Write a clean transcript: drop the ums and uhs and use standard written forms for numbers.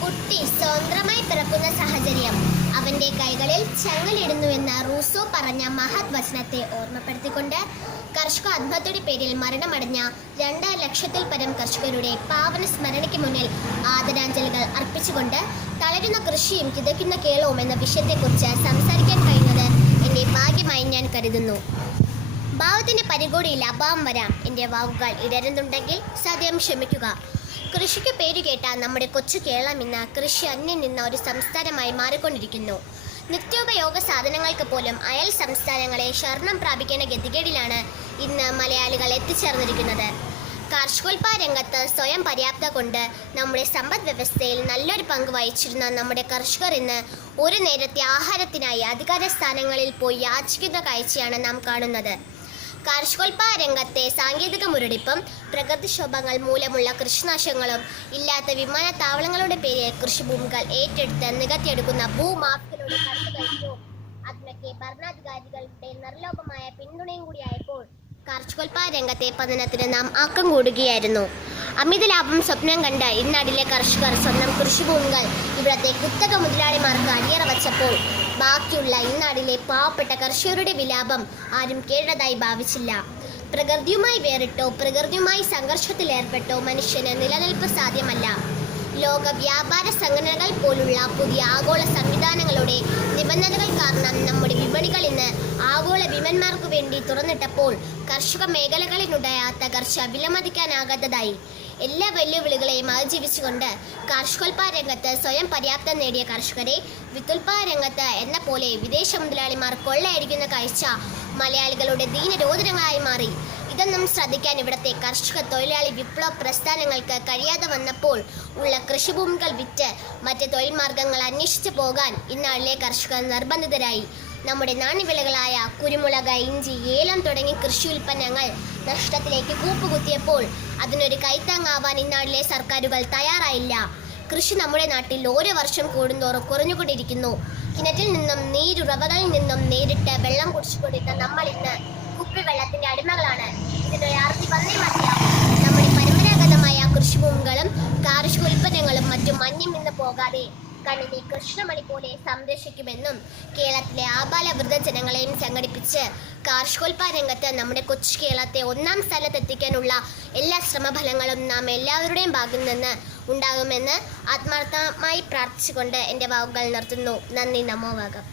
കുട്ടി സ്വതന്ത്രമായി പിറക്കുന്ന സാഹചര്യം അവന്റെ കൈകളിൽ ചങ്ങലിടുന്നുവെന്ന റൂസോ പറഞ്ഞ മഹത് വചനത്തെ ഓർമ്മപ്പെടുത്തിക്കൊണ്ട് കർഷക ആത്മഹത്യയുടെ പേരിൽ മരണമടഞ്ഞ 2 ലക്ഷത്തിൽ പരം കർഷകരുടെ പാവന സ്മരണയ്ക്ക് മുന്നിൽ ആദരാഞ്ജലികൾ അർപ്പിച്ചുകൊണ്ട് തളരുന്ന കൃഷിയും കിതയ്ക്കുന്ന കേളവും എന്ന വിഷയത്തെക്കുറിച്ച് സംസാരിക്കാൻ കഴിയുന്നത് എൻ്റെ ഭാഗ്യമായി ഞാൻ കരുതുന്നു. ഭാവത്തിന്റെ പരികൂടിയിൽ അഭാവം വരാം. എൻ്റെ വാക്കുകൾ ഇടരുന്നുണ്ടെങ്കിൽ സദ്യം ക്ഷമിക്കുക. കൃഷിക്ക് പേരുകേട്ട നമ്മുടെ കൊച്ചു കേരളം ഇന്ന് കൃഷി അന്യം നിന്ന ഒരു സംസ്ഥാനമായി മാറിക്കൊണ്ടിരിക്കുന്നു. നിത്യോപയോഗ സാധനങ്ങൾക്ക് പോലും അയൽ സംസ്ഥാനങ്ങളെ ശരണം പ്രാപിക്കേണ്ട ഗതികേടിലാണ് ഇന്ന് മലയാളികൾ എത്തിച്ചേർന്നിരിക്കുന്നത്. കാർഷികോൽപാദന രംഗത്ത് സ്വയം പര്യാപ്ത കൊണ്ട് നമ്മുടെ സമ്പദ് വ്യവസ്ഥയിൽ നല്ലൊരു പങ്ക് വഹിച്ചിരുന്ന നമ്മുടെ കർഷകർ ഇന്ന് ഒരു നേരത്തെ ആഹാരത്തിനായി അധികാര സ്ഥാനങ്ങളിൽ പോയി യാചിക്കുന്ന കാഴ്ചയാണ് നാം കാണുന്നത്. കാർഷികോൽപാദന രംഗത്തെ സാങ്കേതിക മുരടിപ്പും പ്രകൃതിക്ഷോഭങ്ങൾ മൂലമുള്ള കൃഷിനാശങ്ങളും ഇല്ലാത്ത വിമാനത്താവളങ്ങളുടെ പേരിൽ കൃഷിഭൂമികൾ ഏറ്റെടുത്ത് നികത്തിയെടുക്കുന്ന ഭൂമാഫിയകളുടെ കടന്നുകയറ്റവും അതിനൊക്കെ ഭരണാധികാരികളുടെ നിർലോഭമായ പിന്തുണയും കൂടിയായപ്പോൾ കാർഷികോൽപാദന രംഗത്തെ പതനത്തിന് നാം ആക്കം കൂടുകയായിരുന്നു. അമിത ലാഭം സ്വപ്നം കണ്ട ഇന്നാടിലെ കർഷകർ സ്വന്തം കൃഷിഭൂമികൾ ഇവിടത്തെ കുത്തക മുതലാളിമാർക്ക് അടിയറ വച്ചപ്പോൾ ബാക്കിയുള്ള ഇന്നാടിലെ പാവപ്പെട്ട കർഷകരുടെ വിലാപം ആരും കേട്ടതായി ഭാവിച്ചില്ല. പ്രകൃതിയുമായി വേറിട്ടോ പ്രകൃതിയുമായി സംഘർഷത്തിലേർപ്പെട്ടോ മനുഷ്യന് നിലനിൽപ്പ് സാധ്യമല്ല. ലോക വ്യാപാര സംഘടനകൾ പോലുള്ള പുതിയ ആഗോള സംവിധാനങ്ങളുടെ നിബന്ധനകൾ കാരണം നമ്മുടെ വിപണികൾ ഇന്ന് ആഗോള വിമന്മാർക്കു വേണ്ടി തുറന്നിട്ടപ്പോൾ കർഷക മേഖലകളിലുണ്ടായ തകർച്ച വിലമതിക്കാനാകാത്തതായി. എല്ലാ വെല്ലുവിളികളെയും അതിജീവിച്ചുകൊണ്ട് കാർഷികോൽപാദന രംഗത്ത് സ്വയം പര്യാപ്തം നേടിയ കർഷകരെ വിത്തുൽപാദന രംഗത്ത് എന്ന പോലെ വിദേശ മുതലാളിമാർ കൊള്ളയടിക്കുന്ന കാഴ്ച മലയാളികളുടെ ദീനരോധനങ്ങളായി മാറി. ഇതൊന്നും ശ്രദ്ധിക്കാൻ ഇവിടത്തെ കർഷക തൊഴിലാളി വിപ്ലവ പ്രസ്ഥാനങ്ങൾക്ക് കഴിയാതെ വന്നപ്പോൾ ഉള്ള കൃഷിഭൂമികൾ വിറ്റ് മറ്റ് തൊഴിൽ മാർഗങ്ങൾ അന്വേഷിച്ചു പോകാൻ ഇന്നാളിലെ കർഷകർ നിർബന്ധിതരായി. നമ്മുടെ നാണ്യവിളകളായ കുരുമുളക്, ഇഞ്ചി, ഏലം തുടങ്ങിയ കൃഷി ഉൽപ്പന്നങ്ങൾ നഷ്ടത്തിലേക്ക് കൂപ്പുകുത്തിയപ്പോൾ അതിനൊരു കൈത്താങ്ങാവാൻ ഇന്നാളിലെ സർക്കാരുകൾ തയ്യാറായില്ല. കൃഷി നമ്മുടെ നാട്ടിൽ ഓരോ വർഷം കൂടുന്തോറും കുറഞ്ഞുകൊണ്ടിരിക്കുന്നു. കിണറ്റിൽ നിന്നും നീരുറവകളിൽ നിന്നും നേരിട്ട് വെള്ളം കുടിച്ചുകൊണ്ടിരുന്ന നമ്മൾ ഇന്ന് കുപ്പിവെള്ളത്തിന്റെ അടിമകളാണ്. ഇതിനൊരു അറുതി വന്നേ മതിയാവും. നമ്മുടെ പരമ്പരാഗതമായ കൃഷിഭൂമികളും കാർഷിക ഉൽപ്പന്നങ്ങളും മറ്റും മഞ്ഞം നിന്ന് പോകാതെ കണ്ണിനെ കൃഷ്ണമണി പോലെ സംരക്ഷിക്കുമെന്നും കേരളത്തിലെ ആബാല വൃദ്ധജനങ്ങളെയും സംഘടിപ്പിച്ച് കാർഷികോൽപാദന രംഗത്ത് നമ്മുടെ കൊച്ചു കേരളത്തെ 1ാം സ്ഥാനത്തെത്തിക്കാനുള്ള എല്ലാ ശ്രമഫലങ്ങളും നാം എല്ലാവരുടെയും ഭാഗത്തു നിന്ന് ഉണ്ടാകുമെന്ന് ആത്മാർത്ഥമായി പ്രാർത്ഥിച്ചുകൊണ്ട് എൻ്റെ വാക്കുകൾ നിർത്തുന്നു. നന്ദി. നമോ വാകം.